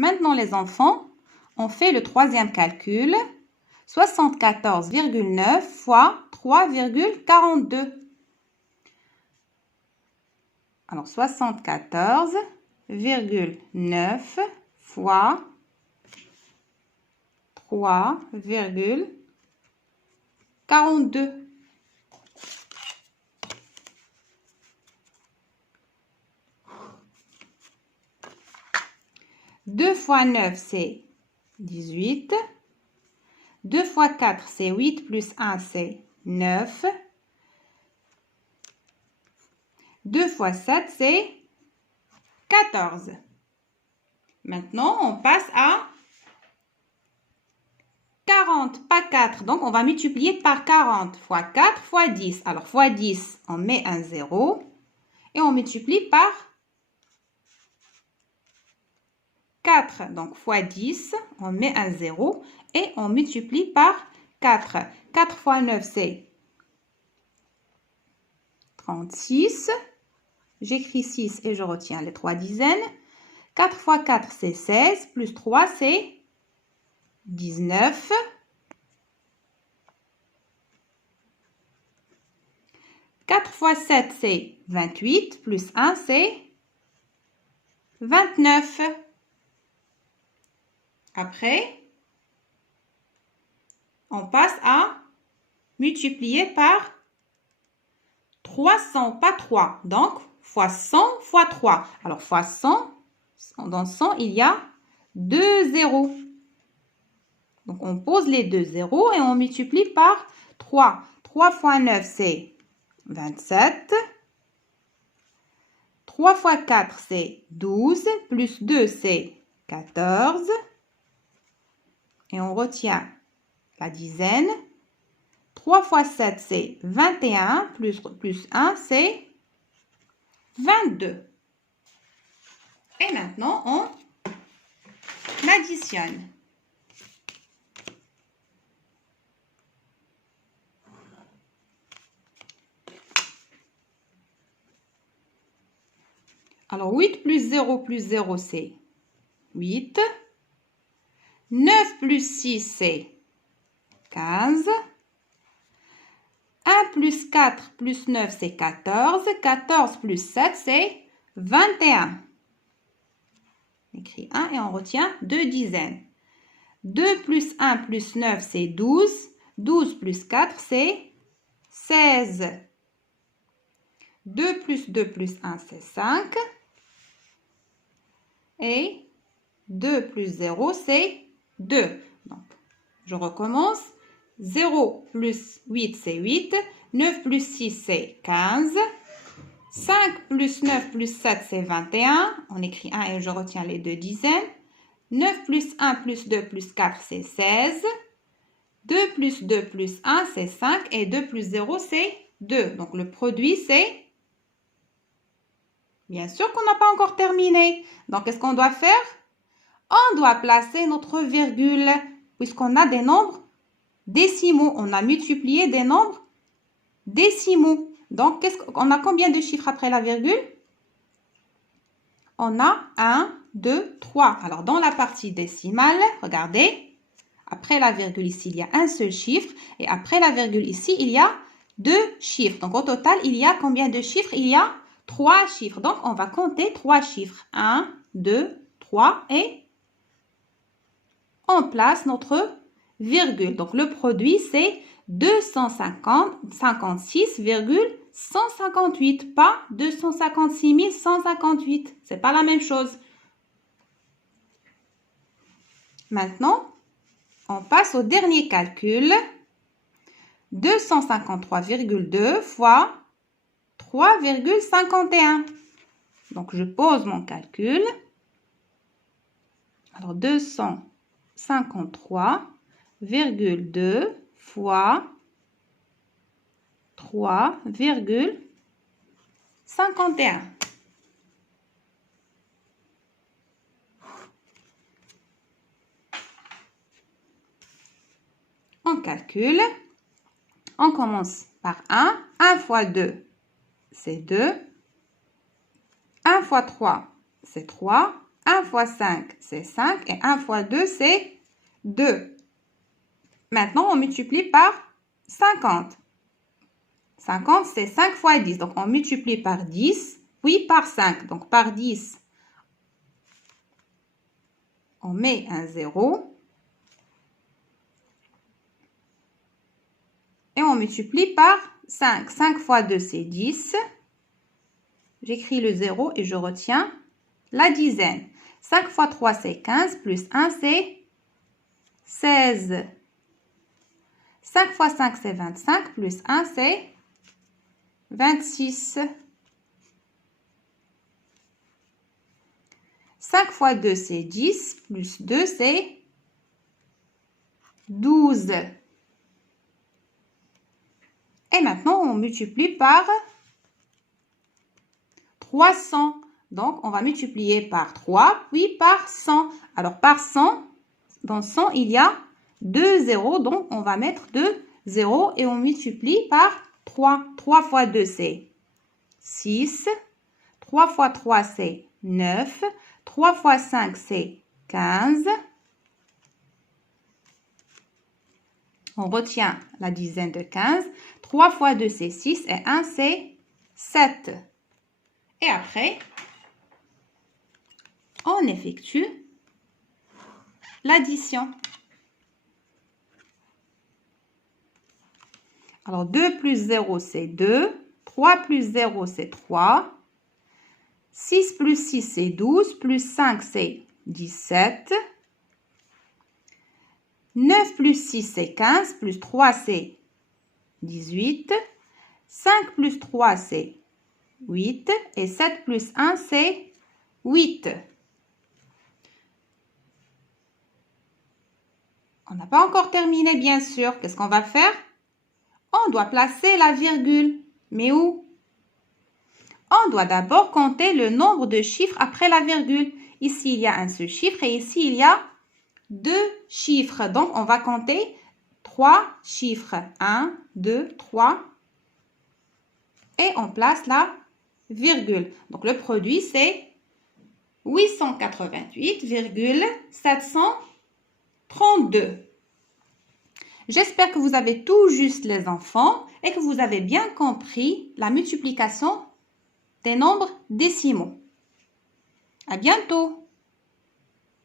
Maintenant, les enfants, on fait le troisième calcul. 74,9 fois 3,42. Alors, 74,9 fois 3,42. 2 fois 9, c'est 18. 2 fois 4, c'est 8, plus 1, c'est 9. 2 fois 7, c'est 14. Maintenant, on passe à 40, pas 4. Donc, on va multiplier par 40 fois 4 fois 10. Alors, fois 10, on met un 0 et on multiplie par 4. Donc, fois 10, on met un 0 et on multiplie par 4. 4 fois 9, c'est 36. J'écris 6 et je retiens les 3 dizaines. 4 fois 4, c'est 16. Plus 3, c'est 19. 4 fois 7, c'est 28. Plus 1, c'est 29. Après, on passe à multiplier par 300, pas 3. Donc, fois 100 fois 3. Alors, fois 100, dans 100, il y a 2 zéros. Donc, on pose les 2 zéros et on multiplie par 3. 3 fois 9, c'est 27. 3 fois 4, c'est 12. Plus 2, c'est 14. Et on retient la dizaine. 3 fois 7, c'est 21. Plus 1, c'est 22. Et maintenant, on additionne. Alors, 8 plus 0, c'est 8. 9 plus 6, c'est 15. 1 plus 4 plus 9, c'est 14. 14 plus 7, c'est 21. On écrit 1 et on retient 2 dizaines. 2 plus 1 plus 9, c'est 12. 12 plus 4, c'est 16. 2 plus 2 plus 1, c'est 5. Et 2 plus 0, c'est 2. Donc, je recommence. 0 plus 8, c'est 8. 9 plus 6, c'est 15. 5 plus 9 plus 7, c'est 21. On écrit 1 et je retiens les 2 dizaines. 9 plus 1 plus 2 plus 4, c'est 16. 2 plus 2 plus 1, c'est 5. Et 2 plus 0, c'est 2. Donc, le produit, c'est... Bien sûr qu'on n'a pas encore terminé. Donc, qu'est-ce qu'on doit faire? On doit placer notre virgule, puisqu'on a des nombres décimaux. On a multiplié des nombres décimaux. Donc, on a combien de chiffres après la virgule? On a 1, 2, 3. Alors, dans la partie décimale, regardez, après la virgule ici, il y a un seul chiffre. Et après la virgule ici, il y a 2 chiffres. Donc, au total, il y a combien de chiffres? Il y a 3 chiffres. Donc, on va compter 3 chiffres. 1, 2, 3 et on place notre virgule. Donc, le produit, c'est 256,158, pas 256 158. Ce n'est pas la même chose. Maintenant, on passe au dernier calcul. 253,2 fois 3,51. Donc, je pose mon calcul. Alors, 253,2 fois 3,51. On calcule. On commence par 1. 1 fois 2, c'est 2. 1 fois 3, c'est 3. 1 fois 5, c'est 5. Et 1 fois 2, c'est 2. Maintenant, on multiplie par 50. 50, c'est 5 fois 10. Donc, on multiplie par 10, puis par 5. Donc, par 10, on met un 0. Et on multiplie par 5. 5 fois 2, c'est 10. J'écris le 0 et je retiens la dizaine. 5 fois 3, c'est 15. Plus 1, c'est 16. 5 fois 5, c'est 25. Plus 1, c'est 26. 5 fois 2, c'est 10. Plus 2, c'est 12. Et maintenant, on multiplie par 300. Donc, on va multiplier par 3, puis par 100. Alors, par 100, dans 100, il y a 2 zéros. Donc, on va mettre 2 zéros et on multiplie par 3. 3 fois 2, c'est 6. 3 fois 3, c'est 9. 3 fois 5, c'est 15. On retient la dizaine de 15. 3 fois 2, c'est 6. Et 1, c'est 7. Et après, on effectue l'addition. Alors, 2 plus 0, c'est 2. 3 plus 0, c'est 3. 6 plus 6, c'est 12. Plus 5, c'est 17. 9 plus 6, c'est 15. Plus 3, c'est 18. 5 plus 3, c'est 8. Et 7 plus 1, c'est 8. On n'a pas encore terminé, bien sûr. Qu'est-ce qu'on va faire? On doit placer la virgule. Mais où? On doit d'abord compter le nombre de chiffres après la virgule. Ici, il y a un seul chiffre et ici, il y a 2 chiffres. Donc, on va compter 3 chiffres. 1, 2, 3. Et on place la virgule. Donc, le produit, c'est 888,732. J'espère que vous avez tout juste les enfants et que vous avez bien compris la multiplication des nombres décimaux. À bientôt!